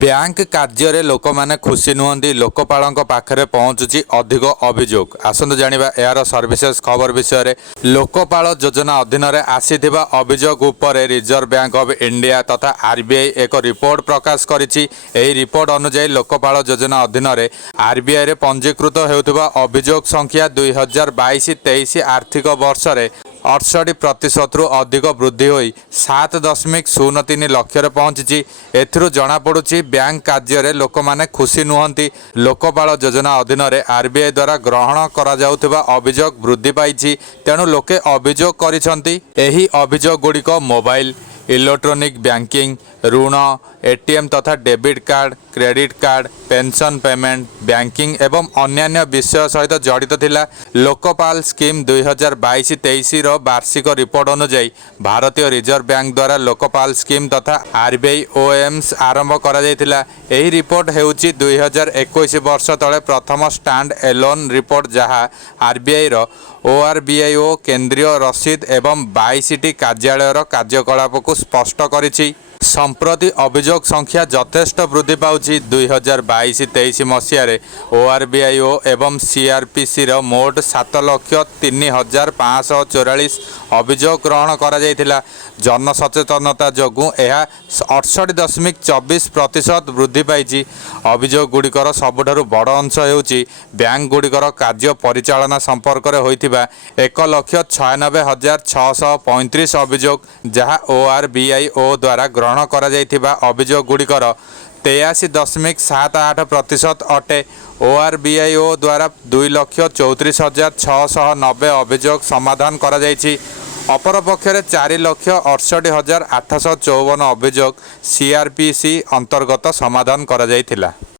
Bank କାର୍ଯ୍ୟରେ ଲୋକମାନେ ଖୁସି ନୁହନ୍ତି। ଲୋକପାଳଙ୍କ ପାଖରେ ପହଞ୍ଚୁଛି ଅଧିକ ଅଭିଯୋଗ। ଆସନ୍ତୁ ଜାଣିବା ଏହାର ସର୍ଭିସେସ୍ ଖବର ବିଷୟରେ। ଲୋକପାଳ ଯୋଜନା ଅଧୀନରେ ଆସିଥିବା ଅଭିଯୋଗ ଉପରେ ରିଜର୍ଭ ବ୍ୟାଙ୍କ ଅଫ୍ ଇଣ୍ଡିଆ ତଥା ଆରବିଆଇ ଏକ ରିପୋର୍ଟ ପ୍ରକାଶ କରିଛି। ଏହି ରିପୋର୍ଟ ଅନୁଯାୟୀ ଲୋକପାଳ ଯୋଜନା ଅଧୀନରେ ଆରବିଆଇରେ ପଞ୍ଜୀକୃତ ହେଉଥିବା ଅଭିଯୋଗ ସଂଖ୍ୟା 2022-23 ଆର୍ଥିକ ବର୍ଷରେ 68%ରୁ ଅଧିକ ବୃଦ୍ଧି ହୋଇ 7.03 ଲକ୍ଷରେ ପହଞ୍ଚିଛି। ଏଥିରୁ ଜଣାପଡ଼ୁଛି ବ୍ୟାଙ୍କ କାର୍ଯ୍ୟରେ ଲୋକମାନେ ଖୁସି ନୁହନ୍ତି। ଲୋକପାଳ ଯୋଜନା ଅଧୀନରେ ଆରବିଆଇ ଦ୍ୱାରା ଗ୍ରହଣ କରାଯାଉଥିବା ଅଭିଯୋଗ ବୃଦ୍ଧି ପାଇଛି। ତେଣୁ ଲୋକେ ଅଭିଯୋଗ କରିଛନ୍ତି। ଏହି ଅଭିଯୋଗଗୁଡ଼ିକ ମୋବାଇଲ, ଇଲେକ୍ଟ୍ରୋନିକ୍ ବ୍ୟାଙ୍କିଂ, ଋଣ, एटीएम तथा debit card, credit card, pension payment, banking एवं अन्यान्य विषय सहित जड़ित थिला। लोकपाल स्कीम 2022-23 रो वार्षिक रिपोर्ट अनुଯାୟୀ भारतीय रिजर्व बैंक द्वारा लोकपाल स्कीम तथा आरबीआई ओएम्स आरंभ करा जायतिला। एही रिपोर्ट हेउची 2021 वर्ष तले प्रथम स्टैंड एलोन रिपोर्ट जहाँ आरबीआई रो ओआरबीआईओ केंद्रीय रसीद एवं 22टी कार्यालयर कार्यकलाप को स्पष्ट करिछि। संप्रति अभियोग संख्या यथेष्ट वृद्धि पाउछि। 2022-23 मसीह ओआरबीआईओ एवं सीआरपीसी रो मोट 7,03,544 अभियोग ग्रहण करा जायतिला। जनसचेतनता जोगु यह 68.24% वृद्धि पाइछि। अभियोग गुड़िकर सबुठारु बड़ अंश हेउछि बैंक गुड़िकर कार्य परिचालना संपर्क में होइथिबा 1,96,635 अभियोग जहाँ ओआरबीआईओ द्वारा ग्रहण करा जायथिबा अभियोग गुड़िकर 83.78% अटे। ओआरबीआईओ द्वारा 2,34,690 अभियोग समाधान करा जायछि। अपरपक्षे 4,68,854 अभियोग सीआरपीसी अंतर्गत समाधान करा जायथिला।